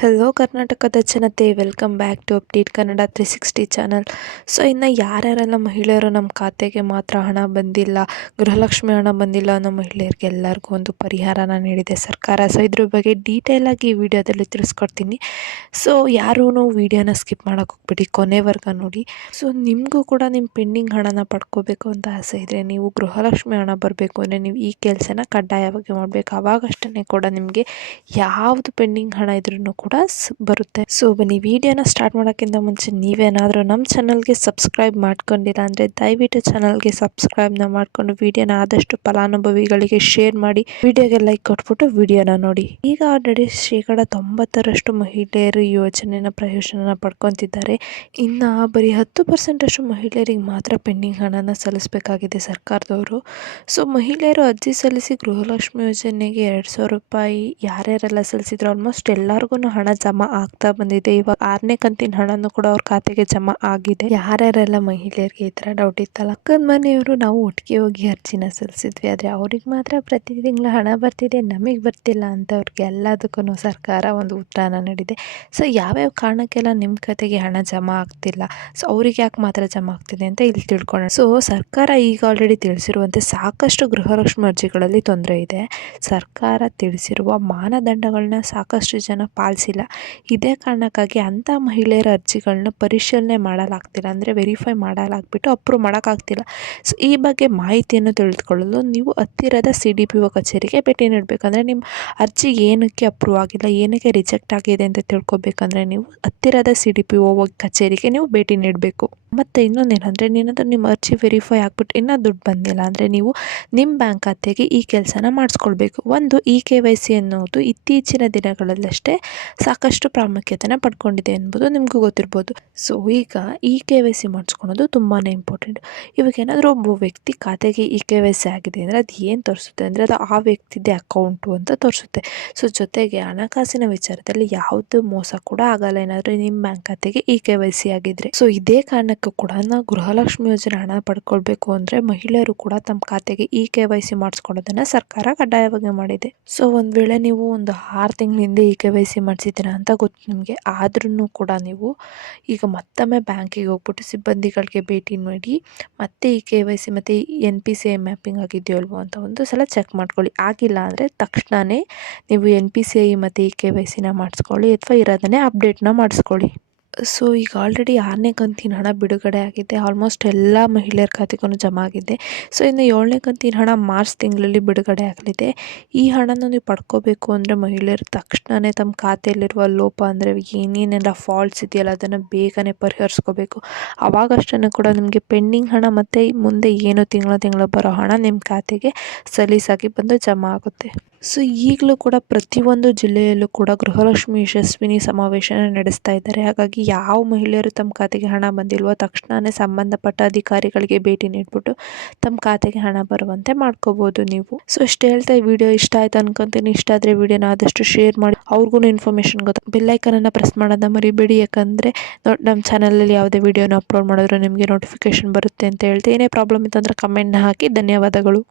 Hello ಕರ್ನಾಟಕದ ಜನತೆ, welcome back to update Kannada 360 channel. So ಇನ್ನು ಯಾರ್ಯಾರೆಲ್ಲ ಮಹಿಳೆಯರು ನಮ್ಮ ಖಾತೆಗೆ ಮಾತ್ರ ಹಣ ಬಂದಿಲ್ಲ, ಗೃಹಲಕ್ಷ್ಮಿ ಹಣ ಬಂದಿಲ್ಲ ಅನ್ನೋ ಮಹಿಳೆಯರಿಗೆ ಎಲ್ಲರಿಗೂ ಒಂದು ಪರಿಹಾರನ ನೀಡಿದೆ ಸರ್ಕಾರ. ಸೊ ಇದ್ರ ಬಗ್ಗೆ ಡೀಟೇಲಾಗಿ ಈ ವಿಡಿಯೋದಲ್ಲಿ ತಿಳಿಸ್ಕೊಡ್ತೀನಿ. ಸೊ ಯಾರೂ ವಿಡಿಯೋನ ಸ್ಕಿಪ್ ಮಾಡೋಕೆ ಹೋಗ್ಬಿಡಿ, ಕೊನೆವರೆಗೂ ನೋಡಿ. ಸೊ ನಿಮಗೂ ಕೂಡ ನಿಮ್ಮ ಪೆಂಡಿಂಗ್ ಹಣನ ಪಡ್ಕೋಬೇಕು ಅಂತ ಆಸೆ ಇದ್ದರೆ, ನೀವು ಗೃಹಲಕ್ಷ್ಮಿ ಹಣ ಬರಬೇಕು ಅಂದರೆ ನೀವು ಈ ಕೆಲಸನ ಕಡ್ಡಾಯವಾಗಿ ಮಾಡಬೇಕು. ಆವಾಗಷ್ಟೇ ಕೂಡ ನಿಮಗೆ ಯಾವುದು ಪೆಂಡಿಂಗ್ ಹಣ ಇದ್ರೂ ಕೂಡ ಬರುತ್ತೆ. ಸೊ ಬನ್ನಿ, ವಿಡಿಯೋನ ಸ್ಟಾರ್ಟ್ ಮಾಡೋಕ್ಕಿಂತ ಮುಂಚೆ ನೀವೇನಾದರೂ ನಮ್ಮ ಚಾನಲ್ಗೆ ಸಬ್ಸ್ಕ್ರೈಬ್ ಮಾಡ್ಕೊಂಡಿಲ್ಲ ಅಂದರೆ ದಯವಿಟ್ಟು ಚಾನಲ್ಗೆ ಸಬ್ಸ್ಕ್ರೈಬ್ನ ಮಾಡಿಕೊಂಡು ವಿಡಿಯೋನ ಆದಷ್ಟು ಫಲಾನುಭವಿಗಳಿಗೆ ಶೇರ್ ಮಾಡಿ, ವಿಡಿಯೋಗೆ ಲೈಕ್ ಕೊಟ್ಬಿಟ್ಟು ವಿಡಿಯೋನ ನೋಡಿ. ಈಗ ಆಲ್ರೆಡಿ 90% ಮಹಿಳೆಯರು ಈ ಯೋಜನೆಯ ಪ್ರಯೋಜನ ಪಡ್ಕೊತಿದ್ದಾರೆ. ಇನ್ನು ಬರೀ 10% ಮಹಿಳೆಯರಿಗೆ ಮಾತ್ರ ಪೆಂಡಿಂಗ್ ಹಣನ ಸಲ್ಲಿಸಬೇಕಾಗಿದೆ ಸರ್ಕಾರದವರು. ಸೊ ಮಹಿಳೆಯರು ಅರ್ಜಿ ಸಲ್ಲಿಸಿ ಗೃಹಲಕ್ಷ್ಮಿ ಯೋಜನೆಗೆ 2,000 ರೂಪಾಯಿ ಯಾರ್ಯಾರೆಲ್ಲ ಸಲ್ಲಿಸಿದ್ರು ಆಲ್ಮೋಸ್ಟ್ ಎಲ್ಲರಿಗೂ ಹಣ ಜಮಾ ಆಗ್ತಾ ಬಂದಿದೆ. ಇವಾಗ 6ನೇ ಕಂತಿನ ಹಣನೂ ಕೂಡ ಅವ್ರ ಖಾತೆಗೆ ಜಮಾ ಆಗಿದೆ. ಯಾರ್ಯಾರೆಲ್ಲ ಮಹಿಳೆಯರಿಗೆ ಈ ಥರ ಡೌಟ್ ಇತ್ತಲ್ಲ, ಅಕ್ಕನ ಮನೆಯವರು ನಾವು ಒಟ್ಟಿಗೆ ಹೋಗಿ ಅರ್ಜಿನ ಸಲ್ಲಿಸಿದ್ವಿ, ಆದರೆ ಅವ್ರಿಗೆ ಮಾತ್ರ ಪ್ರತಿ ತಿಂಗಳು ಹಣ ಬರ್ತಿದೆ, ನಮಗೆ ಬರ್ತಿಲ್ಲ ಅಂತ ಅವ್ರಿಗೆ ಎಲ್ಲದಕ್ಕೂ ಸರ್ಕಾರ ಒಂದು ಉತ್ತರನ ನೀಡಿದೆ. ಸೊ ಯಾವ್ಯಾವ ಕಾರಣಕ್ಕೆಲ್ಲ ನಿಮ್ಮ ಖಾತೆಗೆ ಹಣ ಜಮಾ ಆಗ್ತಿಲ್ಲ, ಸೊ ಅವ್ರಿಗೆ ಯಾಕೆ ಮಾತ್ರ ಜಮಾ ಆಗ್ತಿದೆ ಅಂತ ಇಲ್ಲಿ ತಿಳ್ಕೊಳ್ಳೋಣ. ಸೊ ಸರ್ಕಾರ ಈಗ ಆಲ್ರೆಡಿ ತಿಳಿಸಿರುವಂತೆ ಸಾಕಷ್ಟು ಗೃಹಲಕ್ಷ್ಮಿ ಅರ್ಜಿಗಳಲ್ಲಿ ತೊಂದರೆ ಇದೆ. ಸರ್ಕಾರ ತಿಳಿಸಿರುವ ಮಾನದಂಡಗಳನ್ನ ಸಾಕಷ್ಟು ಜನ ಪಾಲಿಸಿಲ್ಲ. ಇದೇ ಕಾರಣಕ್ಕಾಗಿ ಅಂಥ ಮಹಿಳೆಯರ ಅರ್ಜಿಗಳನ್ನ ಪರಿಶೀಲನೆ ಮಾಡಲಾಗ್ತಿಲ್ಲ, ಅಂದರೆ ವೆರಿಫೈ ಮಾಡಲಾಗ್ಬಿಟ್ಟು ಅಪ್ರೂವ್ ಮಾಡೋಕ್ಕಾಗ್ತಿಲ್ಲ. ಸೊ ಈ ಬಗ್ಗೆ ಮಾಹಿತಿಯನ್ನು ತಿಳಿದುಕೊಳ್ಳಲು ನೀವು ಹತ್ತಿರದ CDPO ಕಚೇರಿಗೆ ಭೇಟಿ ನೀಡಬೇಕಂದ್ರೆ, ನಿಮ್ಮ ಅರ್ಜಿ ಏನಕ್ಕೆ ಅಪ್ರೂವ್ ಆಗಿಲ್ಲ, ಏನಕ್ಕೆ ರಿಜೆಕ್ಟ್ ಆಗಿದೆ ಅಂತ ತಿಳ್ಕೊಬೇಕಂದ್ರೆ ನೀವು ಹತ್ತಿರದ CDPO ಕಚೇರಿಗೆ ನೀವು ಭೇಟಿ ನೀಡಬೇಕು. ಮತ್ತು ಇನ್ನೊಂದೇನೆಂದರೆ, ನಿಮ್ಮ ಅರ್ಜಿ ವೆರಿಫೈ ಆಗಿಬಿಟ್ಟು ಇನ್ನೂ ದುಡ್ಡು ಬಂದಿಲ್ಲ ಅಂದರೆ ನೀವು ನಿಮ್ಮ ಬ್ಯಾಂಕ್ ಖಾತೆಗೆ ಈ ಕೆಲಸನ ಮಾಡಿಸ್ಕೊಳ್ಬೇಕು. ಒಂದು KYC ಅನ್ನೋದು ಇತ್ತೀಚಿನ ದಿನಗಳಲ್ಲಷ್ಟೇ ಸಾಕಷ್ಟು ಪ್ರಾಮುಖ್ಯತೆನ ಪಡ್ಕೊಂಡಿದೆ ಎಂಬುದು ನಿಮಗೂ ಗೊತ್ತಿರ್ಬೋದು. ಸೊ ಈಗ KYC ಮಾಡಿಸ್ಕೊಳೋದು ತುಂಬಾ ಇಂಪಾರ್ಟೆಂಟ್. ಇವಾಗ ಏನಾದರೂ ಒಬ್ಬ ವ್ಯಕ್ತಿ ಖಾತೆಗೆ KYC ಆಗಿದೆ ಅಂದರೆ ಅದು ಏನು ತೋರಿಸುತ್ತೆ ಅಂದರೆ, ಅದು ಆ ವ್ಯಕ್ತಿದೇ ಅಕೌಂಟು ಅಂತ ತೋರಿಸುತ್ತೆ. ಸೊ ಜೊತೆಗೆ ಹಣಕಾಸಿನ ವಿಚಾರದಲ್ಲಿ ಯಾವುದು ಮೋಸ ಕೂಡ ಆಗಲ್ಲ, ಏನಾದರೂ ನಿಮ್ಮ ಬ್ಯಾಂಕ್ ಖಾತೆಗೆ KYC ಆಗಿದ್ರೆ. ಸೊ ಇದೇ ಕಾರಣಕ್ಕೂ ಕೂಡ ನಾವು ಗೃಹಲಕ್ಷ್ಮಿ ಯೋಜನೆ ಹಣ ಪಡ್ಕೊಳ್ಬೇಕು ಅಂದರೆ ಮಹಿಳೆಯರು ಕೂಡ ತಮ್ಮ ಖಾತೆಗೆ KYC ಮಾಡಿಸ್ಕೊಳ್ಳೋದನ್ನು ಸರ್ಕಾರ ಕಡ್ಡಾಯವಾಗಿ ಮಾಡಿದೆ. ಸೊ ಒಂದು ವೇಳೆ ನೀವು ಒಂದು 6 ತಿಂಗಳ ಹಿಂದೆ KYC ಮಾಡಿಸಿದ್ದೀರಾ ಅಂತ ಗೊತ್ತು ನಿಮಗೆ, ಆದ್ರೂ ಕೂಡ ನೀವು ಈಗ ಮತ್ತೊಮ್ಮೆ ಬ್ಯಾಂಕಿಗೆ ಹೋಗ್ಬಿಟ್ಟು ಸಿಬ್ಬಂದಿಗಳಿಗೆ ಭೇಟಿ ನೀಡಿ ಮತ್ತೆ KYC ಮತ್ತು NPCI ಮ್ಯಾಪಿಂಗ್ ಆಗಿದೆಯೋ ಅಲ್ವೋ ಅಂತ ಒಂದು ಸಲ ಚೆಕ್ ಮಾಡ್ಕೊಳ್ಳಿ. ಆಗಿಲ್ಲ ಅಂದರೆ ತಕ್ಷಣವೇ ನೀವು NPCI ಮತ್ತು KYCನ ಮಾಡಿಸ್ಕೊಳ್ಳಿ, ಅಥವಾ ಇರೋದನ್ನೇ ಅಪ್ಡೇಟ್ನ ಮಾಡಿಸ್ಕೊಳ್ಳಿ. ಸೊ ಈಗ ಆಲ್ರೆಡಿ 6ನೇ ಕಂತಿನ ಹಣ ಬಿಡುಗಡೆ ಆಗಿದೆ, ಆಲ್ಮೋಸ್ಟ್ ಎಲ್ಲ ಮಹಿಳೆಯರ ಖಾತೆಗೂ ಜಮಾ ಆಗಿದೆ. ಸೊ ಇನ್ನು 7ನೇ ಕಂತಿನ ಹಣ ಮಾರ್ಚ್ ತಿಂಗಳಲ್ಲಿ ಬಿಡುಗಡೆ ಆಗಲಿದೆ. ಈ ಹಣನ ನೀವು ಪಡ್ಕೋಬೇಕು ಅಂದರೆ ಮಹಿಳೆಯರು ತಕ್ಷಣವೇ ತಮ್ಮ ಖಾತೆಯಲ್ಲಿರುವ ಲೋಪ, ಅಂದರೆ ಏನೇನೆಲ್ಲ ಫಾಲ್ಟ್ಸ್ ಇದೆಯಲ್ಲ ಅದನ್ನು ಬೇಗನೆ ಪರಿಹರಿಸ್ಕೋಬೇಕು. ಆವಾಗಷ್ಟೇ ಕೂಡ ನಿಮಗೆ ಪೆಂಡಿಂಗ್ ಹಣ ಮತ್ತು ಮುಂದೆ ಏನು ತಿಂಗಳ ಬರೋ ಹಣ ನಿಮ್ಮ ಖಾತೆಗೆ ಸಲೀಸಾಗಿ ಬಂದು ಜಮಾ ಆಗುತ್ತೆ. ಸೊ ಈಗಲೂ ಕೂಡ ಪ್ರತಿಯೊಂದು ಜಿಲ್ಲೆಯಲ್ಲೂ ಕೂಡ ಗೃಹಲಕ್ಷ್ಮಿ ಯಶಸ್ವಿನಿ ಸಮಾವೇಶನ ನಡೆಸ್ತಾ ಇದ್ದಾರೆ. ಹಾಗಾಗಿ ಯಾವ ಮಹಿಳೆಯರು ತಮ್ಮ ಖಾತೆಗೆ ಹಣ ಬಂದಿಲ್ವೋ ತಕ್ಷಣವೇ ಸಂಬಂಧಪಟ್ಟ ಅಧಿಕಾರಿಗಳಿಗೆ ಭೇಟಿ ನೀಡಿಬಿಟ್ಟು ತಮ್ಮ ಖಾತೆಗೆ ಹಣ ಬರುವಂತೆ ಮಾಡ್ಕೋಬೋದು ನೀವು. ಸೊ ಇಷ್ಟು ಹೇಳ್ತಾ ಈ ವಿಡಿಯೋ ಇಷ್ಟ ಆಯ್ತು ಅನ್ಕೊಂತೀನಿ. ಇಷ್ಟ ಆದರೆ ವಿಡಿಯೋನ ಆದಷ್ಟು ಶೇರ್ ಮಾಡಿ, ಅವ್ರಿಗೂ ಇನ್ಫಾರ್ಮೇಷನ್ ಗೊತ್ತು. ಬೆಲ್ಲೈಕನನ್ನು ಪ್ರೆಸ್ ಮಾಡೋದನ್ನ ಮರಿಬೇಡಿ, ಯಾಕಂದರೆ ನಮ್ಮ ಚಾನಲಲ್ಲಿ ಯಾವುದೇ ವಿಡಿಯೋನ ಅಪ್ಲೋಡ್ ಮಾಡಿದ್ರು ನಿಮಗೆ ನೋಟಿಫಿಕೇಶನ್ ಬರುತ್ತೆ ಅಂತ ಹೇಳ್ತೀನಿ. ಏನೇ ಪ್ರಾಬ್ಲಮ್ ಇತ್ತು ಅಂದರೆ ಕಮೆಂಟ್ನ ಹಾಕಿ. ಧನ್ಯವಾದಗಳು.